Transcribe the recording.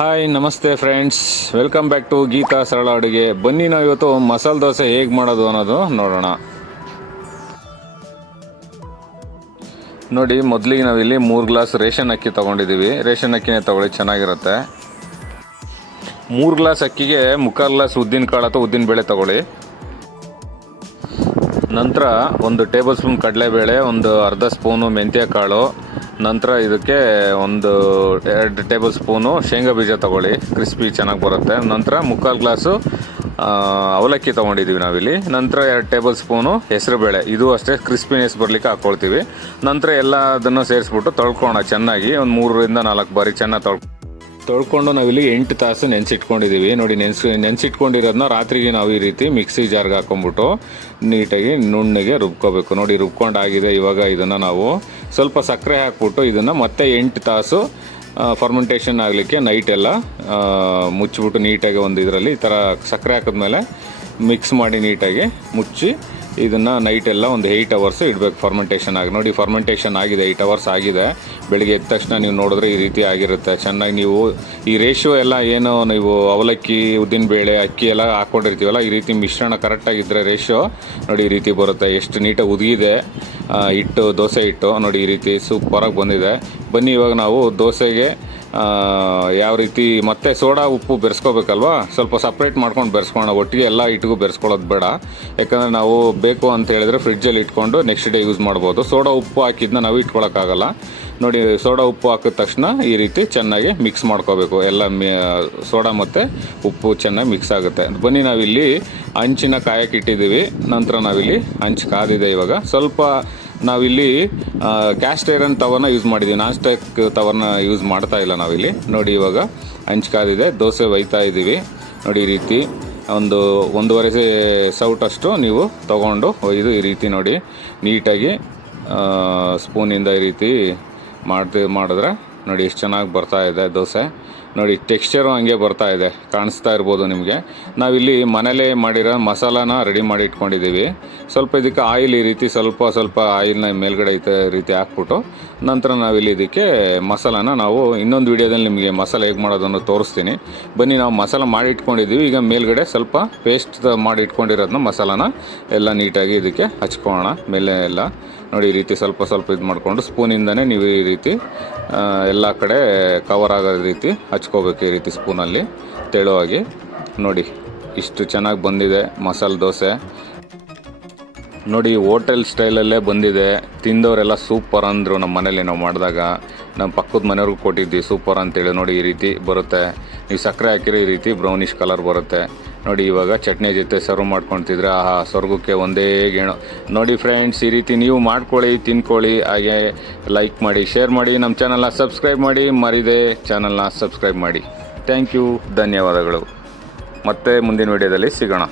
Hi ನಮಸ್ತೆ friends, welcome back to Geetha ಸರಳ ಅಡುಗೆ. ಬನ್ನಿ ನಾವು ಇವತ್ತು ಮಸಾಲೆ ದೋಸೆ ಹೇಗೆ ಮಾಡೋದು ಅನ್ನೋದು ನೋಡೋಣ. ನೋಡಿ, ಮೊದಲಿಗೆ ನಾವಿಲ್ಲಿ 3 ಗ್ಲಾಸ್ ರೇಷನ್ ಅಕ್ಕಿ ತೊಗೊಂಡಿದ್ದೀವಿ. ರೇಷನ್ ಅಕ್ಕಿನೇ ತೊಗೊಳ್ಳಿ, ಚೆನ್ನಾಗಿರುತ್ತೆ. 3 ಗ್ಲಾಸ್ ಅಕ್ಕಿಗೆ 3/4 ಗ್ಲಾಸ್ ಉದ್ದಿನ ಕಾಳು ಅಥವಾ ಉದ್ದಿನ ಬೇಳೆ ತೊಗೊಳ್ಳಿ. ನಂತರ 1 ಟೇಬಲ್ ಸ್ಪೂನ್ ಕಡಲೆಬೇಳೆ, ಒಂದು ಅರ್ಧ ಸ್ಪೂನು ಮೆಂತ್ಯ ಕಾಳು, ನಂತರ ಇದಕ್ಕೆ 2 ಟೇಬಲ್ ಸ್ಪೂನು ಶೇಂಗಾ ಬೀಜ ತೊಗೊಳ್ಳಿ, ಕ್ರಿಸ್ಪಿ ಚೆನ್ನಾಗಿ ಬರುತ್ತೆ. ನಂತರ 3/4 ಗ್ಲಾಸು ಅವಲಕ್ಕಿ ತೊಗೊಂಡಿದ್ದೀವಿ ನಾವಿಲ್ಲಿ. ನಂತರ 2 ಟೇಬಲ್ ಸ್ಪೂನು ಹೆಸರುಬೇಳೆ, ಇದು ಅಷ್ಟೇ ಕ್ರಿಸ್ಪಿನೆಸ್ ಬರಲಿಕ್ಕೆ ಹಾಕ್ಕೊಳ್ತೀವಿ. ನಂತರ ಎಲ್ಲ ಅದನ್ನು ಸೇರಿಸ್ಬಿಟ್ಟು ತೊಳ್ಕೊಳ್ಳೋಣ ಚೆನ್ನಾಗಿ. ಒಂದು 3 ರಿಂದ 4 ಬಾರಿ ಚೆನ್ನಾಗಿ ತೊಳ್ಕೊಂಡು ನಾವಿಲ್ಲಿ 8 ತಾಸು ನೆನೆಸಿಟ್ಕೊಂಡಿದ್ದೀವಿ. ನೋಡಿ, ನೆನೆಸಿಟ್ಕೊಂಡಿರೋದನ್ನ ರಾತ್ರಿಗೆ ನಾವು ಈ ರೀತಿ ಮಿಕ್ಸಿ ಜಾರ್ಗೆ ಹಾಕೊಂಡ್ಬಿಟ್ಟು ನೀಟಾಗಿ ನುಣ್ಣಗೆ ರುಬ್ಕೋಬೇಕು. ನೋಡಿ, ರುಬ್ಕೊಂಡಾಗಿದೆ. ಇವಾಗ ಇದನ್ನು ನಾವು ಸ್ವಲ್ಪ ಸಕ್ಕರೆ ಹಾಕ್ಬಿಟ್ಟು ಇದನ್ನು ಮತ್ತೆ 8 ತಾಸು ಫರ್ಮೆಂಟೇಷನ್ ಆಗಲಿಕ್ಕೆ ನೈಟ್ ಎಲ್ಲ ಮುಚ್ಚಿಬಿಟ್ಟು ನೀಟಾಗಿ ಒಂದು ಇದರಲ್ಲಿ ಈ ಥರ ಸಕ್ಕರೆ ಹಾಕಿದ್ಮೇಲೆ ಮಿಕ್ಸ್ ಮಾಡಿ ನೀಟಾಗಿ ಮುಚ್ಚಿ ಇದನ್ನು ನೈಟ್ ಎಲ್ಲ ಒಂದು 8 ಅವರ್ಸ್ ಇಡಬೇಕು ಫರ್ಮೆಂಟೇಷನ್ ಆಗಿ. ನೋಡಿ, ಫರ್ಮೆಂಟೇಷನ್ ಆಗಿದೆ, 8 ಅವರ್ಸ್ ಆಗಿದೆ. ಬೆಳಿಗ್ಗೆ ಎದ್ದ ತಕ್ಷಣ ನೀವು ನೋಡಿದ್ರೆ ಈ ರೀತಿ ಆಗಿರುತ್ತೆ. ಚೆನ್ನಾಗಿ ನೀವು ಈ ರೇಷಿಯೋ ಎಲ್ಲ ಏನು ನೀವು ಅವಲಕ್ಕಿ, ಉದ್ದಿನಬೇಳೆ, ಅಕ್ಕಿ ಎಲ್ಲ ಹಾಕ್ಕೊಂಡಿರ್ತೀವಲ್ಲ, ಈ ರೀತಿ ಮಿಶ್ರಣ ಕರೆಕ್ಟಾಗಿದ್ದರೆ ರೇಷಿಯೋ ನೋಡಿ ಈ ರೀತಿ ಬರುತ್ತೆ. ಎಷ್ಟು ನೀಟಾಗಿ ಉದುಗಿದೆ ಹಿಟ್ಟು, ದೋಸೆ ಹಿಟ್ಟು ನೋಡಿ ಈ ರೀತಿ ಸೂಪರಾಗಿ ಬಂದಿದೆ. ಬನ್ನಿ ಇವಾಗ ನಾವು ದೋಸೆಗೆ ಯಾವ ರೀತಿ ಮತ್ತೆ ಸೋಡಾ ಉಪ್ಪು ಬೆರೆಸ್ಕೋಬೇಕಲ್ವಾ, ಸ್ವಲ್ಪ ಸಪ್ರೇಟ್ ಮಾಡ್ಕೊಂಡು ಬೆರೆಸ್ಕೊಳ್ಳೋಣ. ಒಟ್ಟಿಗೆ ಎಲ್ಲ ಹಿಟ್ಟಿಗೂ ಬೆರೆಸ್ಕೊಳ್ಳೋದು ಬೇಡ, ಯಾಕಂದರೆ ನಾವು ಬೇಕು ಅಂತ ಹೇಳಿದ್ರೆ ಫ್ರಿಡ್ಜಲ್ಲಿ ಇಟ್ಕೊಂಡು ನೆಕ್ಸ್ಟ್ ಡೇ ಯೂಸ್ ಮಾಡ್ಬೋದು. ಸೋಡಾ ಉಪ್ಪು ಹಾಕಿದ್ದನ್ನ ನಾವು ಇಟ್ಕೊಳ್ಳೋಕ್ಕಾಗಲ್ಲ. ನೋಡಿ, ಸೋಡಾ ಉಪ್ಪು ಹಾಕಿದ ತಕ್ಷಣ ಈ ರೀತಿ ಚೆನ್ನಾಗಿ ಮಿಕ್ಸ್ ಮಾಡ್ಕೋಬೇಕು. ಎಲ್ಲ ಸೋಡಾ ಮತ್ತು ಉಪ್ಪು ಚೆನ್ನಾಗಿ ಮಿಕ್ಸ್ ಆಗುತ್ತೆ. ಬನ್ನಿ, ನಾವಿಲ್ಲಿ ಹಂಚಿನ ಕಾಯಕ್ಕೆ ಇಟ್ಟಿದ್ದೀವಿ. ನಂತರ ನಾವಿಲ್ಲಿ ಹಂಚು ಕಾದಿದೆ. ಇವಾಗ ಸ್ವಲ್ಪ ನಾವಿಲ್ಲಿ ಕ್ಯಾಸ್ಟ್ ಐರನ್ ತವರನ್ನ ಯೂಸ್ ಮಾಡಿದ್ದೀವಿ, ನಾನ್ ಸ್ಟಿಕ್ ತವರನ್ನ ಯೂಸ್ ಮಾಡ್ತಾ ಇಲ್ಲ ನಾವಿಲ್ಲಿ. ನೋಡಿ, ಇವಾಗ ಹಂಚು ಕಾದಿದೆ, ದೋಸೆ ಒಯ್ತಾ ಇದ್ದೀವಿ. ನೋಡಿ, ಈ ರೀತಿ ಒಂದು 1.5 ಸೌಟಷ್ಟು ನೀವು ತೊಗೊಂಡು ಒಯ್ದು ಈ ರೀತಿ ನೋಡಿ ನೀಟಾಗಿ ಸ್ಪೂನಿಂದ ಈ ರೀತಿ ಮಾಡಿದ್ರೆ ನೋಡಿ ಎಷ್ಟು ಚೆನ್ನಾಗಿ ಬರ್ತಾ ಇದೆ ದೋಸೆ. ನೋಡಿ, ಟೆಕ್ಸ್ಚರು ಹಂಗೆ ಬರ್ತಾ ಇದೆ, ಕಾಣಿಸ್ತಾ ಇರ್ಬೋದು ನಿಮಗೆ. ನಾವಿಲ್ಲಿ ಮನೇಲೇ ಮಾಡಿರೋ ಮಸಾಲಾನ ರೆಡಿ ಮಾಡಿ ಇಟ್ಕೊಂಡಿದ್ದೀವಿ. ಸ್ವಲ್ಪ ಇದಕ್ಕೆ ಆಯಿಲ್ ಈ ರೀತಿ ಸ್ವಲ್ಪ ಆಯಿಲ್ನ ಮೇಲ್ಗಡೆ ಈ ರೀತಿ ಹಾಕ್ಬಿಟ್ಟು ನಂತರ ನಾವಿಲ್ಲಿ ಇದಕ್ಕೆ ಮಸಾಲಾನ ನಾವು ಇನ್ನೊಂದು ವೀಡಿಯೋದಲ್ಲಿ ನಿಮಗೆ ಮಸಾಲೆ ಹೇಗೆ ಮಾಡೋದನ್ನು ತೋರಿಸ್ತೀನಿ. ಬನ್ನಿ, ನಾವು ಮಸಾಲ ಮಾಡಿ ಇಟ್ಕೊಂಡಿದ್ದೀವಿ. ಈಗ ಮೇಲ್ಗಡೆ ಸ್ವಲ್ಪ ಪೇಸ್ಟ್ ಮಾಡಿ ಇಟ್ಕೊಂಡಿರೋದನ್ನ ಮಸಾಲಾನ ಎಲ್ಲ ನೀಟಾಗಿ ಇದಕ್ಕೆ ಹಚ್ಕೊಳ್ಳೋಣ ಮೇಲೆ ಎಲ್ಲ. ನೋಡಿ, ಈ ರೀತಿ ಸ್ವಲ್ಪ ಇದು ಮಾಡಿಕೊಂಡು ಸ್ಪೂನಿಂದನೇ ನೀವು ಈ ರೀತಿ ಎಲ್ಲ ಕಡೆ ಕವರ್ ಆಗೋ ರೀತಿ ಹಚ್ಕೋಬೇಕು, ಈ ರೀತಿ ಸ್ಪೂನಲ್ಲಿ ತೆಳುವಾಗಿ. ನೋಡಿ, ಇಷ್ಟು ಚೆನ್ನಾಗಿ ಬಂದಿದೆ ಮಸಾಲೆ ದೋಸೆ. ನೋಡಿ, ಹೋಟೆಲ್ ಸ್ಟೈಲಲ್ಲೇ ಬಂದಿದೆ. ತಿಂದವರೆಲ್ಲ ಸೂಪರ್ ಅಂದರು. ನಮ್ಮ ಮನೇಲಿ ನಾವು ಮಾಡಿದಾಗ ನಮ್ಮ ಪಕ್ಕದ ಮನೆಯವ್ರಿಗೂ ಕೊಟ್ಟಿದ್ವಿ ಸೂಪರ್ ಅಂತೇಳಿ. ನೋಡಿ, ಈ ರೀತಿ ಬರುತ್ತೆ. ನೀವು ಸಕ್ಕರೆ ಹಾಕಿರೋ ಈ ರೀತಿ ಬ್ರೌನಿಷ್ ಕಲರ್ ಬರುತ್ತೆ. ನೋಡಿ, ಇವಾಗ ಚಟ್ನಿ ಜೊತೆ ಸರ್ವ್ ಮಾಡ್ಕೊತಿದ್ರೆ ಸ್ವರ್ಗಕ್ಕೆ ಒಂದೇ ಗೇಣು. ನೋಡಿ ಫ್ರೆಂಡ್ಸ್, ಈ ರೀತಿ ನೀವು ಮಾಡ್ಕೊಳ್ಳಿ, ತಿನ್ಕೊಳ್ಳಿ. ಹಾಗೆ ಲೈಕ್ ಮಾಡಿ, ಶೇರ್ ಮಾಡಿ, ನಮ್ಮ ಚಾನಲ್ನ ಸಬ್ಸ್ಕ್ರೈಬ್ ಮಾಡಿ, ಮರಿದೆ ಚಾನಲ್ನ ಸಬ್ಸ್ಕ್ರೈಬ್ ಮಾಡಿ. ಥ್ಯಾಂಕ್ ಯು, ಧನ್ಯವಾದಗಳು. ಮತ್ತೆ ಮುಂದಿನ ವಿಡಿಯೋದಲ್ಲಿ ಸಿಗೋಣ.